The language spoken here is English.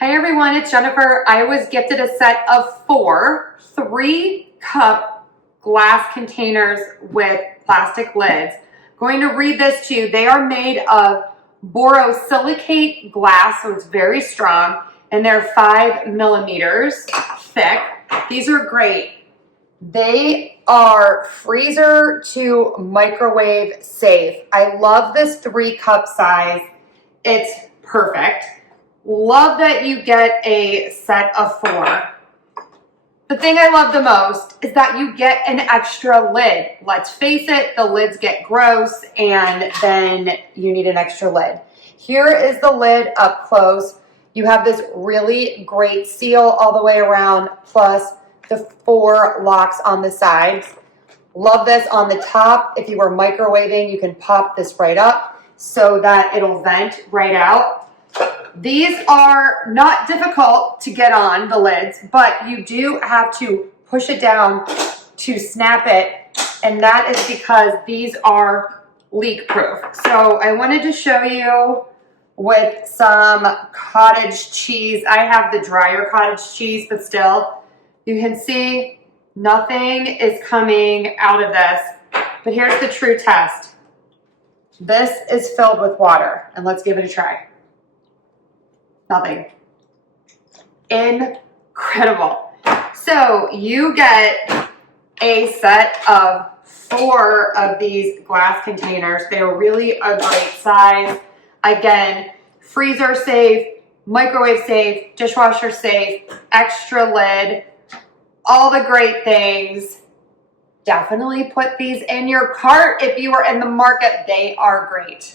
Hi everyone, it's Jennifer. I was gifted a set of 4 3-cup glass containers with plastic lids. Going to read this to you. They are made of borosilicate glass, so it's very strong, and they're 5 millimeters thick. These are great. They are freezer to microwave safe. I love this 3-cup size. It's perfect. Love that you get a set of 4. The thing I love the most is that you get an extra lid. Let's face it, the lids get gross and then you need an extra lid. Here is the lid up close. You have this really great seal all the way around, plus the 4 locks on the sides. Love this on the top. If you were microwaving, you can pop this right up so that it'll vent right out. These are not difficult to get on, the lids, but you do have to push it down to snap it, and that is because these are leak proof. So I wanted to show you with some cottage cheese. I have the drier cottage cheese, but still, you can see nothing is coming out of this. But here's the true test. This is filled with water, and let's give it a try. Nothing. Incredible. So you get a set of 4 of these glass containers. They are really a great size. Again, freezer safe, microwave safe, dishwasher safe, extra lid, all the great things. Definitely put these in your cart if you are in the market. They are great.